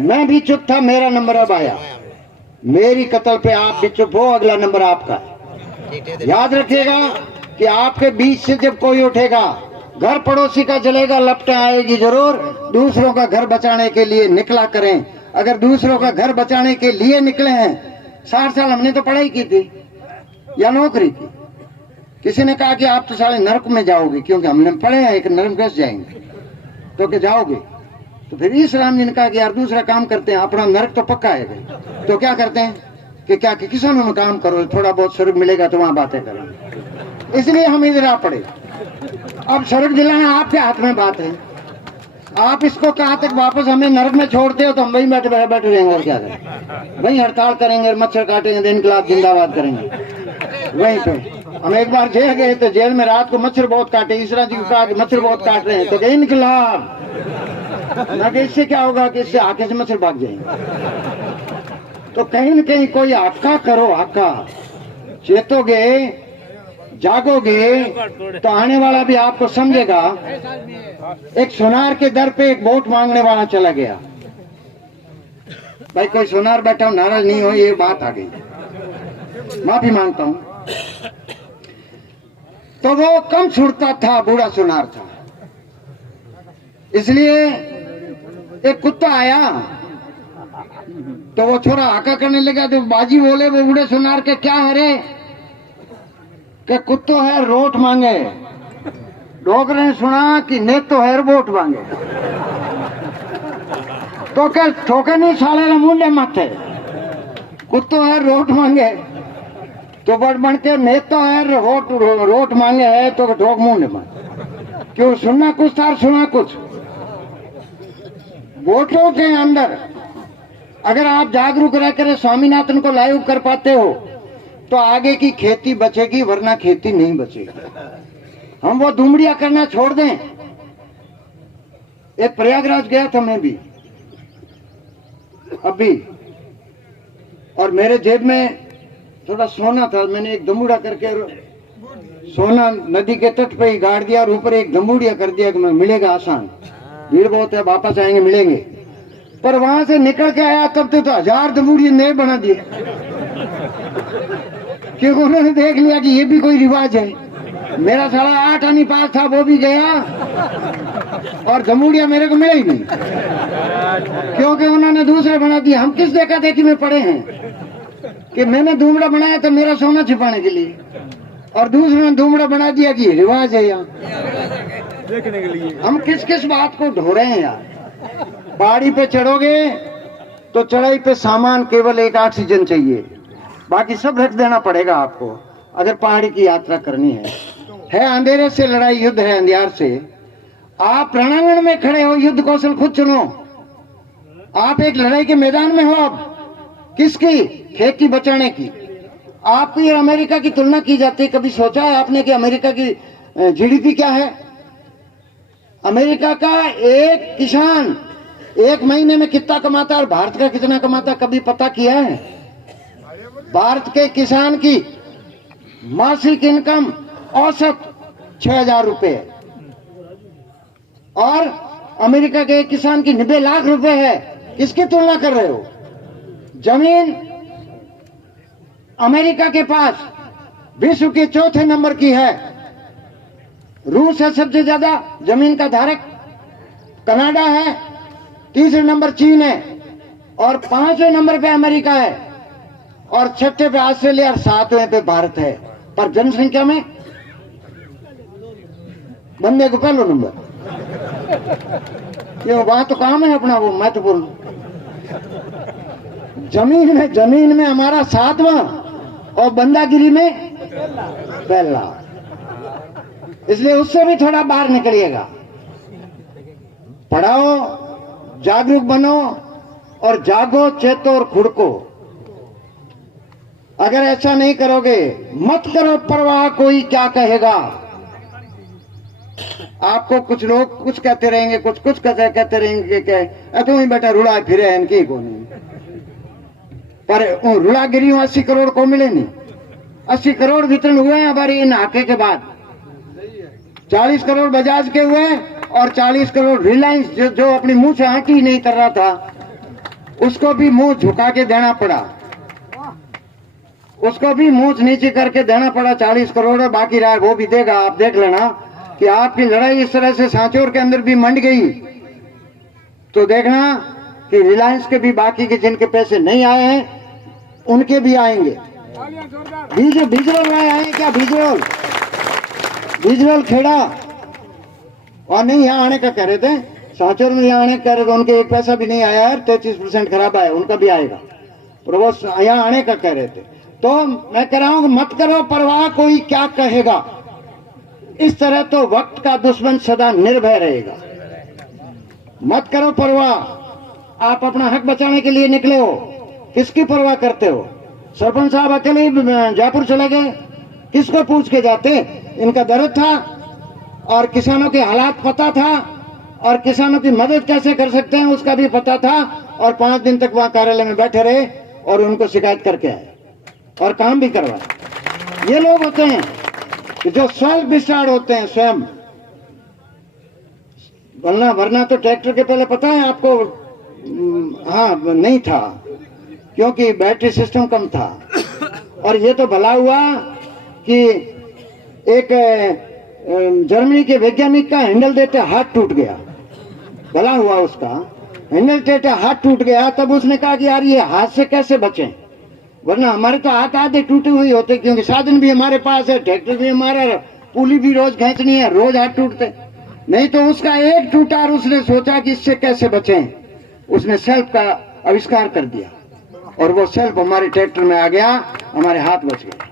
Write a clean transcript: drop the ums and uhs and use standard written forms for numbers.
मैं भी चुप था, मेरा नंबर अब आया। मेरी कत्ल पे आप भी चुप हो, अगला नंबर आपका। याद रखिएगा कि आपके बीच से जब कोई उठेगा, घर पड़ोसी का जलेगा, लपटें आएगी जरूर। दूसरों का घर बचाने के लिए निकला करें। अगर दूसरों का घर बचाने के लिए निकले हैं, 60 साल हमने तो पढ़ाई की थी या नौकरी की। किसी ने कहा कि आप तो साले नरक में जाओगे, क्योंकि हमने पढ़े हैं, एक नरक कैसे जाएंगे, तो क्या जाओगे? तो फिर इस राम जी ने कहा कि यार दूसरा काम करते हैं, अपना नरक तो पक्का है। तो क्या करते हैं कि क्या कि किसानों में काम करो, थोड़ा बहुत स्वर्ग मिलेगा तो वहां बातें करेंगे। इसलिए हम इधर आ पड़े। अब स्वर्ग दिलाना आपके हाथ में बात है। आप इसको कहाँ तक वापस हमें नरक में छोड़ते हो तो हम वहीं बैठे रहेंगे। और क्या करें? वहीं हड़ताल करेंगे, मच्छर काटेंगे, दिन इनकलाब जिंदाबाद करेंगे वहीं पे। हम एक बार जेल गए तो जेल में रात को मच्छर बहुत काटे। ईश्वरा जी को कहा कि मच्छर बहुत काट रहे हैं, तो इनकलाब ना कि इससे क्या होगा कि इससे आके से मच्छर भाग जाएंगे। तो कहीं न कहीं कोई आका करो, आका चेतोगे, जागोगे तो आने वाला भी आपको समझेगा। एक सोनार के दर पे एक वोट मांगने वाला चला गया। भाई कोई सोनार बैठा हो, नाराज नहीं हो, ये बात आ गई, माफी मांगता हूं। तो वो कम छुड़ता था, बूढ़ा सोनार था। इसलिए एक कुत्ता आया तो वो छोरा हाका करने लगा। तो बाजी बोले वो बूढ़े सोनार के, क्या है रे? कि कुत्तो है रोट मांगे। डोगरे ने सुना कि ने तो है वोट मांगे। तो क्या ठोके नहीं साले ना मुंडे माथे, कुत्तो है रोट मांगे। तो बढ़ के नेता है रोट मांगे है तो ठोक मुंडे मांगे। क्यों? सुनना कुछ था, सुना कुछ। वोटों के अंदर अगर आप जागरूक रहकर स्वामीनाथन को लाइव कर पाते हो तो आगे की खेती बचेगी, वरना खेती नहीं बचेगी। हम वो दुमड़िया करना छोड़ दें। एक प्रयागराज गया था मैं भी अभी, और मेरे जेब में थोड़ा सोना था। मैंने एक दमुड़ा करके सोना नदी के तट पे ही गाड़ दिया और ऊपर एक दमुड़िया कर दिया कि मिलेगा आसान, भीड़ बहुत है, वापस आएंगे मिलेंगे। पर वहां से निकल के आया तब तो 1000 दमुड़िया नए बना दिए, क्योंकि उन्होंने देख लिया कि ये भी कोई रिवाज है। मेरा साला 8 आनी पास था, वो भी गया और दमुड़िया मेरे को मिला ही नहीं, क्योंकि उन्होंने दूसरे बना दिए। हम किस देखा देखी में पड़े हैं कि मैंने धूमड़ा बनाया था मेरा सोना छिपाने के लिए, और दूसरे ने धूमड़ा बना दिया कि रिवाज है यहाँ देखने के लिए। हम किस किस बात को ढो रहे हैं यार। पहाड़ी पे चढ़ोगे तो चढ़ाई पे सामान केवल एक ऑक्सीजन चाहिए, बाकी सब रख देना पड़ेगा आपको अगर पहाड़ी की यात्रा करनी है। अंधेरे से लड़ाई, युद्ध है अंधियार से। आप रणांगण में खड़े हो, युद्ध कौशल खुद चुनो। आप एक लड़ाई के मैदान में हो। अब किसकी? खेती बचाने की। आपकी और अमेरिका की तुलना की जाती है। कभी सोचा है आपने कि अमेरिका की जीडीपी क्या है? अमेरिका का एक किसान एक महीने में कितना कमाता है और भारत का कितना कमाता, कभी पता किया है? भारत के किसान की मासिक इनकम औसत 6000 रुपए और अमेरिका के एक किसान की 90 लाख रुपए है। किसकी तुलना कर रहे हो? जमीन अमेरिका के पास विश्व के 4थे नंबर की है। रूस है सबसे ज्यादा जमीन का धारक, कनाडा है, 3रे नंबर चीन है, और 5वें नंबर पे अमेरिका है, और 6ठे पे ऑस्ट्रेलिया और 7वें पे भारत है। पर जनसंख्या में बंदे को पहला नंबर। क्यों? वहां तो काम है अपना वो महत्वपूर्ण। जमीन में हमारा 7वां और बंदागिरी में पहला। इसलिए उससे भी थोड़ा बाहर निकलिएगा। पढ़ाओ, जागरूक बनो और जागो, चेतो और खुड़को। अगर ऐसा नहीं करोगे, मत करो परवाह कोई क्या कहेगा। आपको कुछ लोग कुछ कहते रहेंगे, कुछ कहते रहेंगे कि तू ही बेटा रुड़ा फिरे इनकी को नहीं। पर रुड़ागिरी 80 करोड़ को मिले नहीं। 80 करोड़ वितरण हुए हैं हमारे इन हाके के बाद। 40 करोड़ बजाज के हुए और 40 करोड़ रिलायंस जो अपनी मुंह से आंटी नहीं कर रहा था, उसको भी मुंह झुका के देना पड़ा, उसको भी मुंह नीचे करके देना पड़ा 40 करोड़, बाकी रहा वो भी देगा। आप देख लेना कि आपकी लड़ाई इस तरह से सांचौर के अंदर भी मंड गई तो देखना कि रिलायंस के भी बाकी के जिनके पैसे नहीं आए हैं उनके भी आएंगे। बिजरोल आए क्या? बिजरोल खेड़ा और नहीं यहाँ आने का कह रहे थे, सांचौर में यहाँ आने का कह रहे थे, उनके एक पैसा भी नहीं आया है, 33% खराब आया, उनका भी आएगा, पर वो यहाँ आने का कह रहे थे। तो मैं कह रहा हूं मत करो परवाह कोई क्या कहेगा, इस तरह तो वक्त का दुश्मन सदा निर्भय रहेगा। मत करो परवाह, आप अपना हक बचाने के लिए निकले हो, किसकी परवाह करते हो? सरपंच साहब अकेले ही जयपुर चले गए, किसको पूछ के जाते? इनका दर्द था और किसानों के हालात पता था और किसानों की मदद कैसे कर सकते हैं उसका भी पता था, और 5 दिन तक वहां कार्यालय में बैठे रहे और उनको शिकायत करके आए और काम भी करवाए। ये लोग होते हैं कि जो सेल्फ डिस्चार्ज होते हैं स्वयं, वरना तो ट्रैक्टर के पहले पता है आपको, हाँ नहीं था क्योंकि बैटरी सिस्टम कम था। और ये तो भला हुआ कि एक जर्मनी के वैज्ञानिक का हैंडल देते हाथ टूट गया, भला हुआ उसका हैंडल देते हाथ टूट गया, तब उसने कहा कि यार ये हाथ से कैसे बचें, वरना हमारे तो हाथ आधे टूटे हुए होते, क्योंकि साधन भी हमारे पास है, ट्रैक्टर भी हमारा, पुली भी रोज खींचनी है, रोज हाथ टूटते। नहीं तो उसका एक टूटा और उसने सोचा कि इससे कैसे बचें, उसने सेल्फ का आविष्कार कर दिया और वो सेल्फ हमारे ट्रैक्टर में आ गया, हमारे हाथ बच गए।